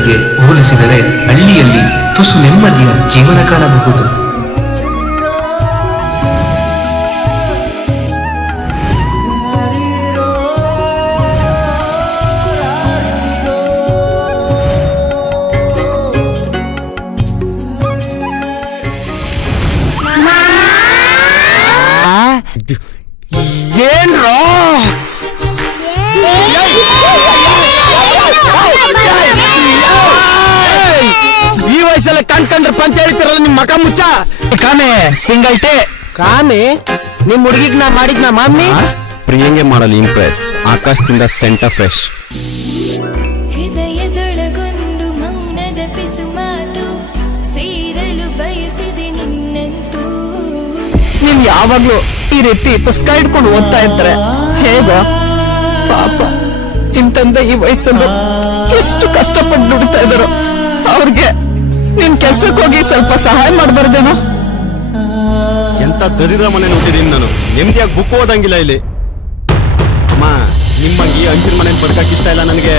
ಪಟ್ಟಣಗಳಿಗೆ ಹೋಲಿಸಿದರೆ ಹಳ್ಳಿಯಲ್ಲಿ ತುಸು ನೆಮ್ಮದಿಯ ಜೀವನ ಕಾಣಬಹುದು. ಏನ್ರೋ ಈ ವಯಸ್ಸಲ್ಲ ಕಂಡ್ರೆ ಪಂಚಾಯತಿರಲ್ಲ ನಿಮ್ ಮಕ ಮುಚ್ಚ. ಕಾಮೆ ಸಿಂಗಲ್ ಟೇ ಕಾಮೆ ನಿಮ್ ಹುಡುಗಿಗ್ ನಾ ಮಾಡಿದ್ನ ಮಮ್ಮಿ ಪ್ರಿಯಂಗೆ ಮಾಡಲ್ ಇಂಪ್ರೆಸ್ ಆಕಾಶದಿಂದ ಸೆಂಟರ್ ಫ್ರೆಶ್. ಹೃದಯದೊಳಗೊಂದು ಮೌನದ ಪಿಸು ಮಾತು ಸೇರಲು ಬಯಸಿದೆ ನಿನ್ನಂತೂ. ನೀನ್ ಯಾವಾಗ್ಲೂ ಈ ರೀತಿ ಪುಸ್ತಕ ಇಟ್ಕೊಂಡು ಓದ್ತಾ ಇರ್ತಾರೆ ಹೇಗೋ ಪಾಪ ನಿಮ್ ತಂದೆ ಈ ವಯಸ್ಸನ್ನು ಎಷ್ಟು ಕಷ್ಟಪಟ್ಟು ದುಡಿತಾ ಇದಾರೋ ಅವ್ರಿಗೆ ನಿನ್ ಕೆಲ್ಸಕ್ಕೆ ಹೋಗಿ ಸ್ವಲ್ಪ ಸಹಾಯ ಮಾಡ್ಬಾರ್ದೇನೋ. ಎಂತ ದರಿದ್ರ ಮನೆ ನೋಡಿದೀನಿ ನಾನು, ನೆಮ್ಮದಿಯಾಗಿ ಬುಕ್ ಓದಂಗಿಲ್ಲ ಇಲ್ಲಿ. ಅಮ್ಮ ನಿಮ್ಮಂಗೆ ಅಂಚಿನ ಮನೆ ಬದುಕಕ್ಕೆ ಇಷ್ಟ ಇಲ್ಲ ನನಗೆ.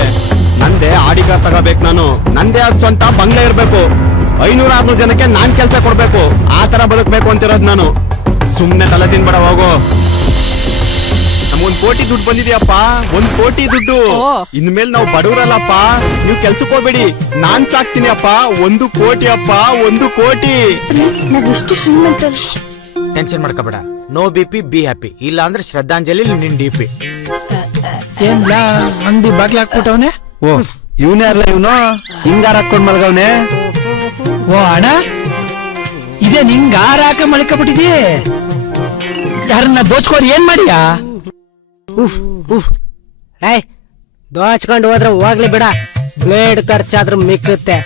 ನಂದೇ ಆಡಿ ಕಾರ್ ತಗೋಬೇಕು, ನಾನು ನಂದೇ ಅದು ಸ್ವಂತ ಬಂಗ್ಲೆ ಇರ್ಬೇಕು, 500-600 ಜನಕ್ಕೆ ನಾನ್ ಕೆಲಸ ಕೊಡ್ಬೇಕು, ಆ ತರ ಬದುಕಬೇಕು ಅಂತಿರೋದು ನಾನು. ಸುಮ್ನೆ ತಲೆ ತಿನ್ಬೇಡ ಹೋಗೋ. ನಮ್ಗೊಂದ್ ಕೋಟಿ ದುಡ್ಡು ಬಂದಿದ್ಯಪ್ಪ, 1 ಕೋಟಿ ದುಡ್ಡು. ಇನ್ಮೇಲೆ ನಾವು ಬಡವರಲ್ಲಪ್ಪ, ನೀವು ಕೆಲ್ಸಕ್ಕೆ ಹೋಗ್ಬೇಡಿ, ನಾನ್ ಸಾಕ್ತೀನಿ ಅಪ್ಪ. 1 ಕೋಟಿ ಅಪ್ಪ, 1 ಕೋಟಿ. ನಾವೆಷ್ಟು ಶ್ರೀಮಂತರು. ಟೆನ್ಷನ್ ಮಾಡ್ಕೋಬೇಡ, ನೋ BP ಬಿ ಹ್ಯಾಪಿ. ಇಲ್ಲ ಅಂದ್ರೆ ಶ್ರದ್ಧಾಂಜಲಿ ನಿನ್ DP. ಏನ್ಲಾ ಅಂಗಡಿ ಬಾಗ್ಲ ಹಾಕ್ಬಿಟ್ಟವನೆ. ಓ ಇವನೇ ಅಲ್ಲ ಇವನು, ಹಿಂಗಾರ ಹಾಕೊಂಡ್ ಮಲ್ಗವ್ನೆ. ಓ ಅಣ್ಣ ಇದೇ ನಿಂಗ ಹಾಕ ಮಲ್ಕೊಬಿಟ್ಟಿದ್ಯೆ. ಯಾರನ್ನ ದೋಚ್ಕೋರಿ ಏನ್ ಮಾಡಿಯಾ? ಏಯ್ ದೋಚ್ಕೊಂಡು ಹೋದ್ರೆ ಹೋಗ್ಲಿ ಬಿಡ, ಬ್ಲೇಡ್ ಖರ್ಚಾದ್ರೂ ಮಿಕ್ಕುತ್ತೆ.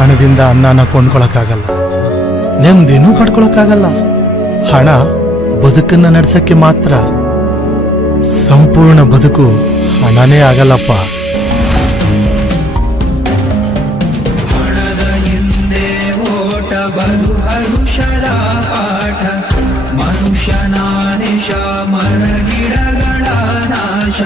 ಹಣದಿಂದ ಅನ್ನನ ಕೊಂಡ್ಕೊಳಕ್ಕಾಗಲ್ಲ, ನೆಮ್ಮದಿನೂ ಪಡ್ಕೊಳಕ್ಕಾಗಲ್ಲ. ಹಣ ಬದುಕನ್ನ ನಡ್ಸಕ್ಕೆ ಮಾತ್ರ, ಸಂಪೂರ್ಣ ಬದುಕು ಹಣನೇ ಆಗಲ್ಲಪ್ಪ. ಹಣದ ಹಿಂದೆ ಓಟ ಬಲು ಹರುಷದ ಪಾಠ, ಮನುಷ್ಯನಾನೇಶ ಮರಗಿಡಗಳ ನಾಶ.